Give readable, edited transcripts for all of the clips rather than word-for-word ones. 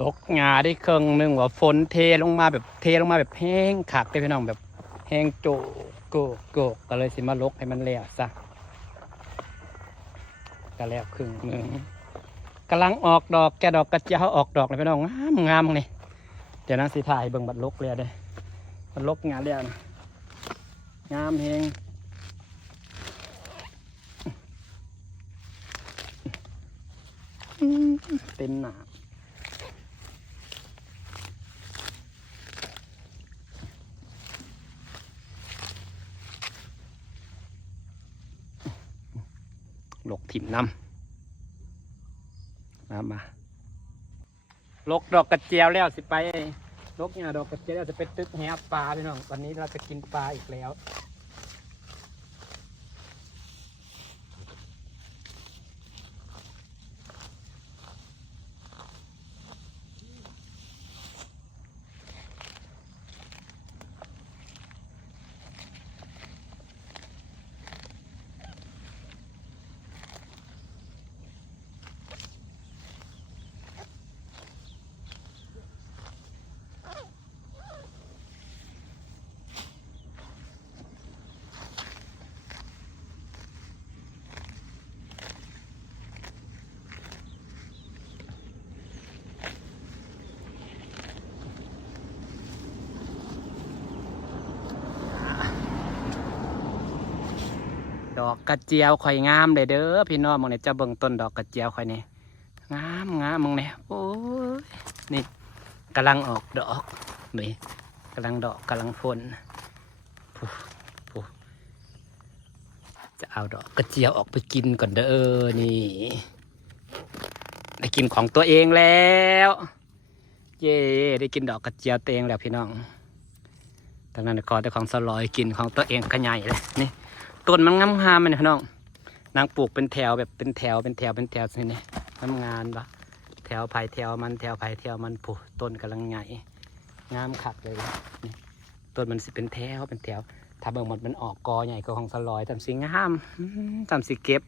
ลกงาได้เครื่องหนึ่งว่าฝนเทลงมาแบบแห้งขักได้พี่น้องแบบแห้งโจโกโกก็เลยสิมาลกให้มันแล้วซะก็แล้วครึ่งหนึ่งกำลังออกดอกแกดอกกระเจียวออกดอกเลยพี่น้องงามเลยเดี๋ยวนะสิถ่ายเบิ่งบัดลกเลยเด้บัดลกงาแล้วนะงามแห้งเต็มหนาลกถิ่มน้ำมาลกดอกกระเจียวแล้วสิไปลกเนี่ยดอกกระเจียวจะไปตึกแหปลาพี่น้องวันนี้เราจะกินปลาอีกแล้วดอกกระเจียวข่อยงามเลยเด้อพี่น้องมองเนี่ยจะเบิ่งต้นดอกกระเจียวข่อยเนี่ยงามมองเนี่ยโอ้ยนี่กำลังออกดอกนี่กำลังดอกกำลังฝนผู้จะเอาดอกกระเจียวออกไปกินก่อนเด้อนี่ได้กินของตัวเองแล้วเย่ได้กินดอกกระเจียวตัวเองแล้วพี่น้องตอนนั้นขอแต่ของสลอยกินของตัวเองก็ใหญ่เลยนี่ต้นมันงามๆมันพี่น้องนางปลูกเป็นแถวแบบเป็นแถวสิเนี่ยทำงานปะแถวไผ่แถวมันแถวไผ่แถวมันผูต้นกำลังใหญ่งามขัดเลยนี่ต้นมันสิเป็นแถวถ้าเบิ่งหมดมันออกกอใหญ่ก็ของสลอยทำสีงามทำสีเก็บ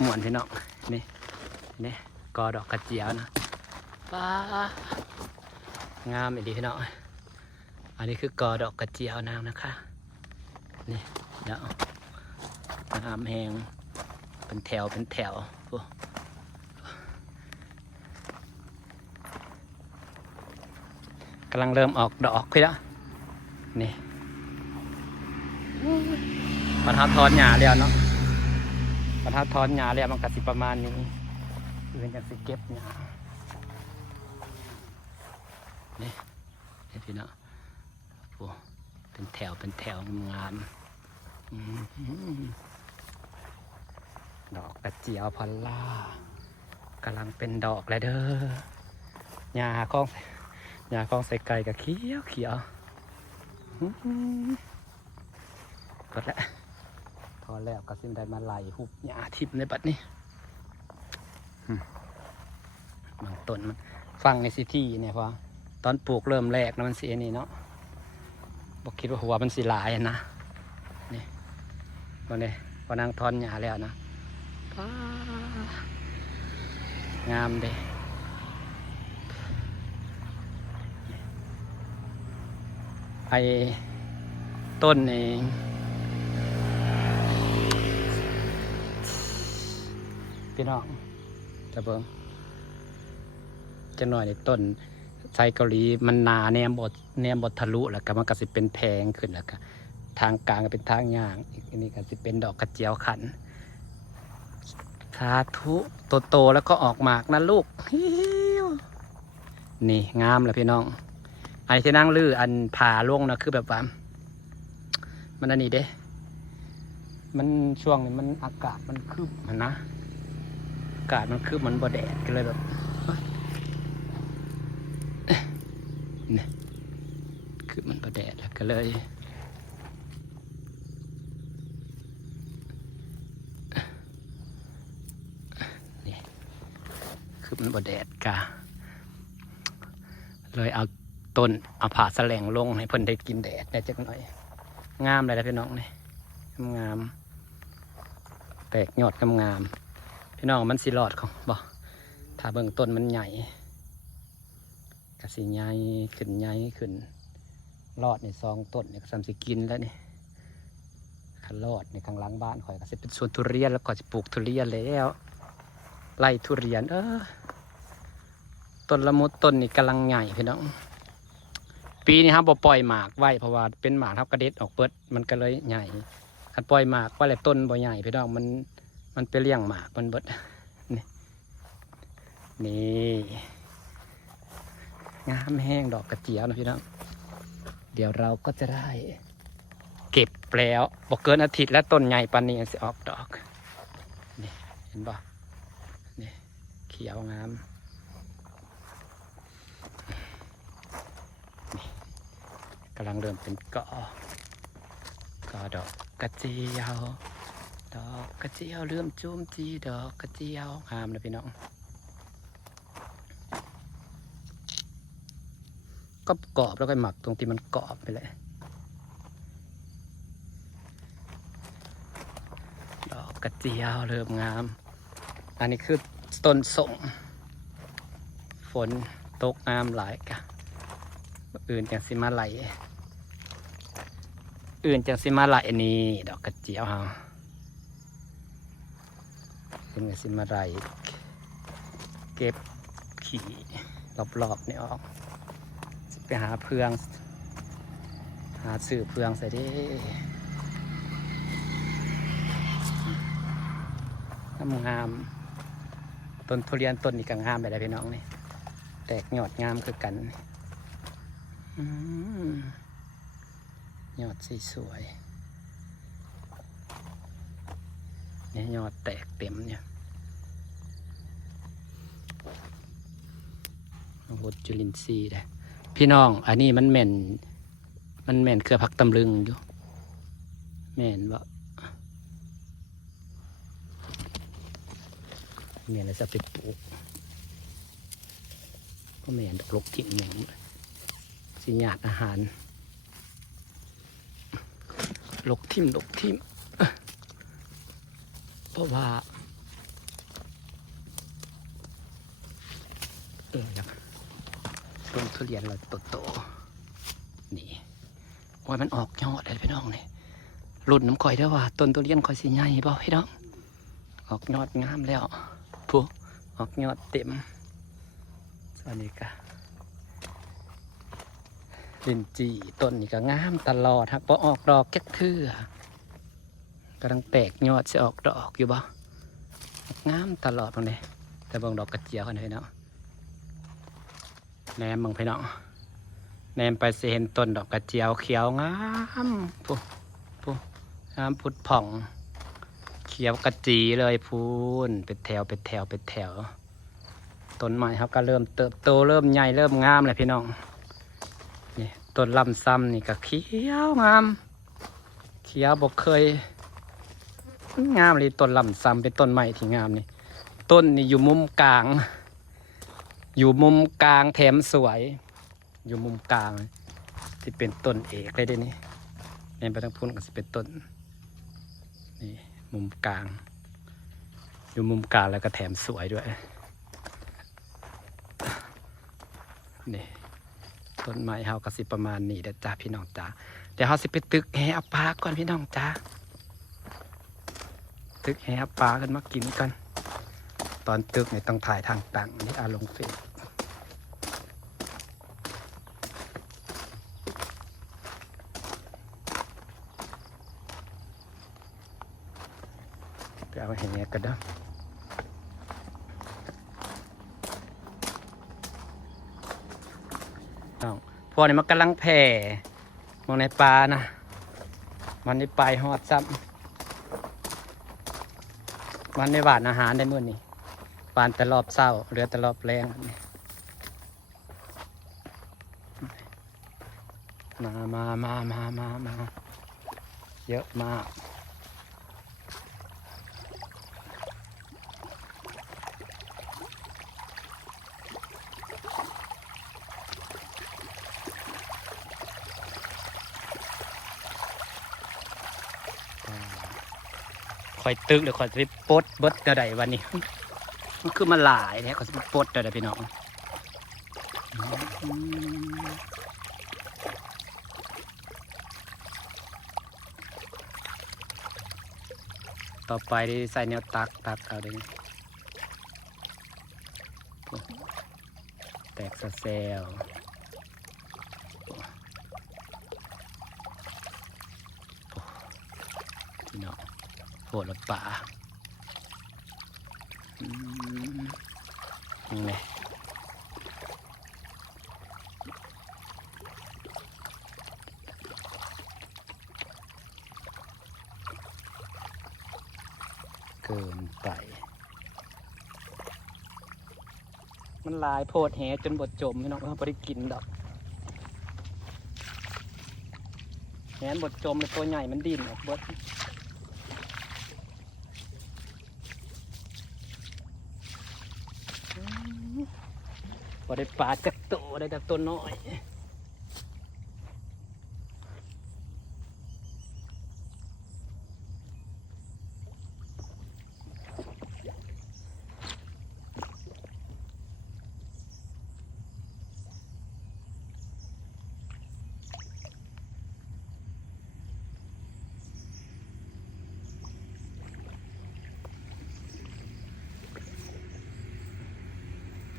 หมวนพี่น้องนี่กอดอกกระเจียวนะป้างามอีกดีพี่น้องอันนี้คือกอดอกกระเจียวนางนะคะนี่เดี๋ยวน้ำแห้งเป็นแถวกำลังเริ่มออกดอกขึ้นแล้วนี่มันทับทอนหญ้าแล้วเนาะมันทับทอนหญ้าแล้วมันก็สิประมาณนี้อื่นจะสิเก็บหญ้านี่พี่เนาะโอ้เป็นแถวงามดอกกระเจียวพอลล่ากำลังเป็นดอกแล้วเด้อหญ้าคล้องใส่ไก่กับเขียวกดแล้วพอแล้วก็สิ้นได้มาไหลหุบหญ้าทิพย์ในบัดนี้บางต้นมันฟังในซิตี้เนี่ยพอตอนปลูกเริ่มแรกนะมันสีนี่เนาะบอกคิดว่าหัวมันสีหลายนะนี่วันนี้พอนางทอนหญ้าแล้วนะงามเด้ไอ้ต้นเองพี่น้องจะเบิ่งจะหน่อยในต้นไทรเกาหลีมันหนาแนมบดทะลุแล้วก็มันก็สิเป็นแพงขึ้นแล้วก็ทางกลางก็เป็นทางย่างอันนี้ก็สิเป็นดอกกระเจียวขันสาธุโตแล้วก็ออกหมากนะลูกนี่งามเลยพี่น้องอันที่นั่งลื้ออันผ่าลงนะคือแบบว่ามันอันนี้เด้มันช่วงนี้มันอากาศมันคืบมันนะอากาศมันคืบมันบ่แดดก็เลยแบบนี่คือมันบ่แดดแล้วก็เลยนี่คือมันบ่แดดกะเลยเอาต้นเอาผ่าแสลงลงให้เพิ่นได้กินแดดได้จักหน่อยงามเลยนะพี่น้องนี่งามแตกยอดงามพี่น้องมันสิรอดของบ่ถ้าเบิ่งต้นมันใหญ่ กระสีใหญ่ขึ้นใหญ่ขึ้นรอดใน2 ต้นเนี่ยก็สิกินแล้วนี่ขันรอดในข้างหลังบ้านข่อยก็จะเป็นสวนทุเรียนแล้วก็จะปลูกทุเรียนแล้วไร่ทุเรียนต้นละมุดต้นนี่กำลังใหญ่พี่น้องปีนี้ครับบ่ปล่อยหมากไว้เพราะว่าเป็นหมากทับกระเด็ดออกเปิดมันก็เลยใหญ่คันปล่อยหมากไว้แล้วต้นบ่ใหญ่พี่น้องมันไปเลี้ยงหมากมันเบิดนี่งามแห้งดอกกระเจียวนะพี่น้องเดี๋ยวเราก็จะได้เก็บแล้วบอกเกินอาทิตย์แล้วต้นใหญ่ปานนี้จะออกดอกนี่เห็นป่ะนี่เขียวงามนี่กำลังเริ่มเป็นกอดอกกระเจียวดอกกระเจียวเริ่มจุ่มจีดอกกระเจียวงามนะพี่น้องก็กรอบแล้วก็หมักตรงที่มันกรอบไปเลยดอกกระเจียวเริ่มงามอันนี้คือต้นส้มฝนตกงามหลายกะอื่นจังสิมาไหลนี่ดอกกระเจียวเฮาเป็นจังสิมาไหลเก็บขี้รอบๆนี่ออกไปหาเพื่องหาสื่อเพื่องใส่ดิงามต้นทุเรียนต้นนี้ก็งามไปเลยพี่น้องนี่แตกยอดงามคือกันยอดสวยนี่ยอดแตกเต็มเนี่ยโหดจุลินทรีย์เลยพี่น้องอันนี้มันแม่นเครือผักตำลึงอยู่แม่นบ่แม่นแล้วจะไปปลูกก็แม่นดอกลกถิ่นแม่นสิหยาดอาหารลกทิ่มเพราะว่าต้นทุเรียนเราโตนี่โอ้ยมันออกยอดเลยพี่น้องนี่รุ่นน้ำข่อยได้ว่าต้นทุเรียนข่อยสิใหญ่ป่ะพี่น้องออกยอดงามแล้วผู้ออกยอดเต็มสวัสดีค่ะลิ้นจี่ต้นนี่ก็งามตลอดครับพอออกดอกแค่เทื่อกำลังแตกยอดจะออกดอกอยู่บ่งามตลอดตรงนี้แต่บางดอกกระเจียวกันเลยเนาะแนมบางพี่น้องแนมไปเห็นต้นดอกกระเจียวเขียวงามผู้งามพุดผ่องเขียวกระจีเลยพูนเป็นแถวต้นใหม่ครับก็เริ่มเติบโตเริ่มใหญ่เริ่มงามเลยพี่น้องนี่ต้นลำซ้ำนี่ก็เขียวงามเขียวบอกเคยงามเลยต้นลำซ้ำเป็นต้นใหม่ที่งามนี่ต้นนี่อยู่มุมกลางแถมสวยอยู่มุมกลางที่เป็นต้นเอกเลยได้นี่ในไปทางพุ่นก็จะเป็นต้นนี่มุมกลางอยู่มุมกลางแล้วก็แถมสวยด้วยนี่ต้นไม้เฮาก็สิประมาณนี้เด้อจ้าพี่น้องจ้าเดี๋ยวเฮาสิไปตึกแห่ปลาก่อนพี่น้องจ้าตึกแห่ปลากันมากินกันตอนตึกเนี่ยต้องถ่ายทางต่างนี่ลงเฟซไปเอาแห่กันเด้อพวกนี้มันกำลังแผ่มองในปลานะมันในปลายหอดซ้ำมันในหวานอาหารได้เมื่อนี้หวานแต่รอบเศร้าเหลือแต่รอบแรงมาเยอะมากคอยตึกหรือคอยจะไปปดเบิดเดี๋ยวใดวันนี้มันคือมาหลายเนี่ยเขาจะไปปดเดี๋ยวใดพี่น้อง อืมต่อไปได้ใส่แนวตักเอาเลยแตกสะเซลพี่น้องโหดละป่ายังไงเกินไปมันลายโพดแหจนบดจมพี่น้องไม่ได้กินดอกแหนบดจมเลยตัวใหญ่มันดิ้นออกบดพอได้ปลาจักโตได้แต่ตัวน้อย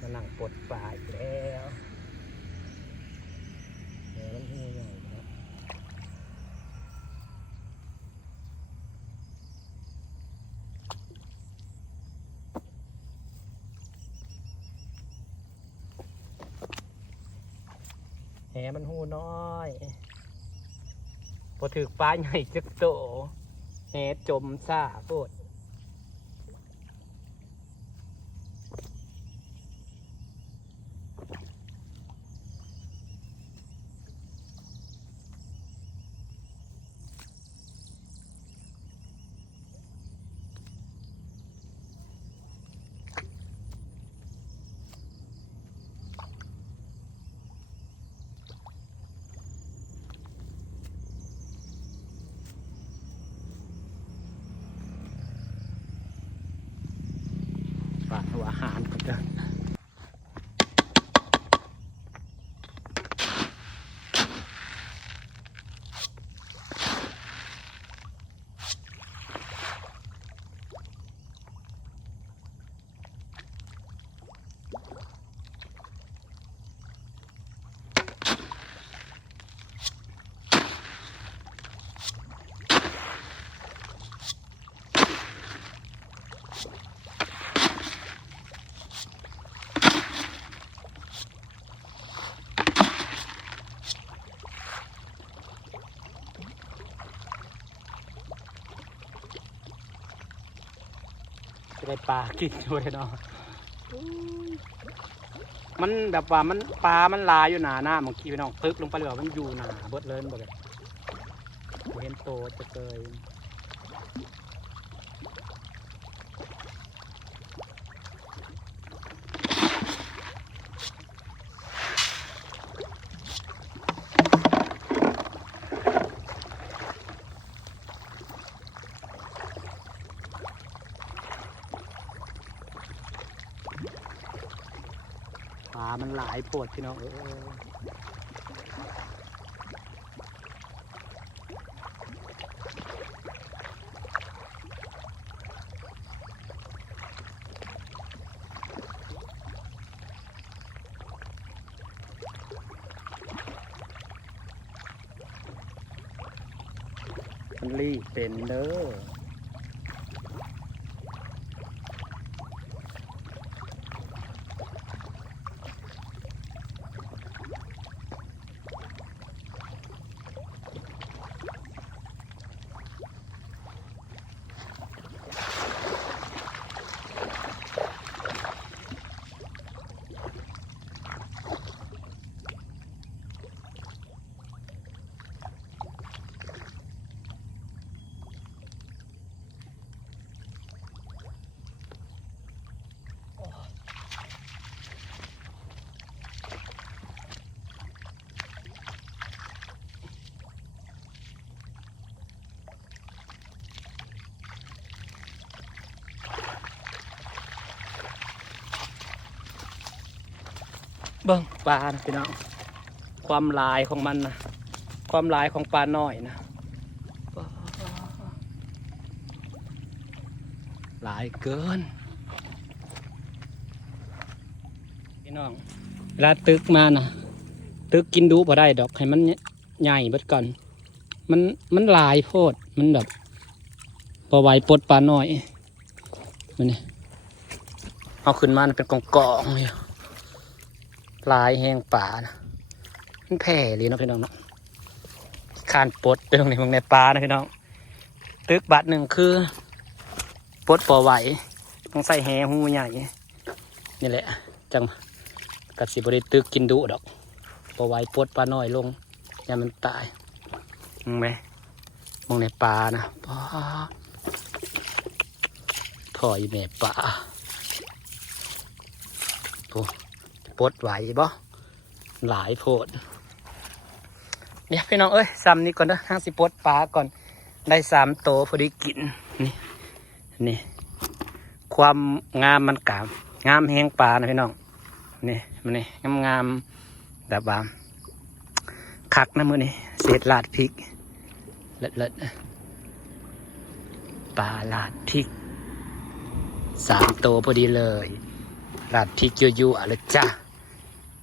มาหลังปลดปลาอีกแล้วแหมันหูใหญ่นะแหมันหูน้อยพอถือปลาใหญ่จักโตแหจมซ่าโคตรปลาหัวอาหารก็เดินจะได้ปลากินอยู่เลยเนาะมันแบบว่ามันปลามันลายอยู่หนาเมื่อกี้พี่น้องตึกลงไปเลยว่ามันอยู่หนาเบิดเลยบอกเลยเห็นโตจะเกยปลามันหลายโปวดพี่น้องมันรีบเป็นเด้อ เบิ่งปลานะพี่น้องความลายของมันนะความลายของปลาน้อยนะหลายเกินพี่น้องเวลาตึกมานะตึกกินดูพอได้ดอกให้มันใหญ่เบิดก่อนมันลายโพดมันแบบพอไหวปลดปลาน้อยมันนี่เอาขึ้นมาเป็นกองๆเลยลายแห้งป่านะมันแผ่เลยเนาะพี่น้องเนาะคานปลดตรงนี้มึงในปลานะพี่น้องตึกบาทหนึ่งคือปลดปอไหวต้องใส่แหหูใหญ่นี่แหละจังกัดสิบริตึกกินดุดอกปอไหวปลดปลาน้อยลงอย่ามันตายมึงไหมมึงในปลานะพ่ออีแม่ปลาโอ้ปลดไหวบ่หลายโพดเดี๋ยวพี่น้องเอ้ยซ้ำนี้ก่อนนะห้างสิปลดปลาก่อนได้3 โตพอดีกินนี่ความงามมันกามงามแห้งปลานะพี่น้องนี่มันนี่งามแบบว่าคักนะมือนี่เศษลาดพริกเลิศปลาลาดพริก3 โตพอดีเลยลาดพริกยั่วๆเลยจ้า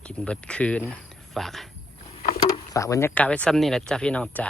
กินเบิดคืนฝากบรรยากาศไว้ซ้ำนี่แหละจ้าพี่น้องจ๋า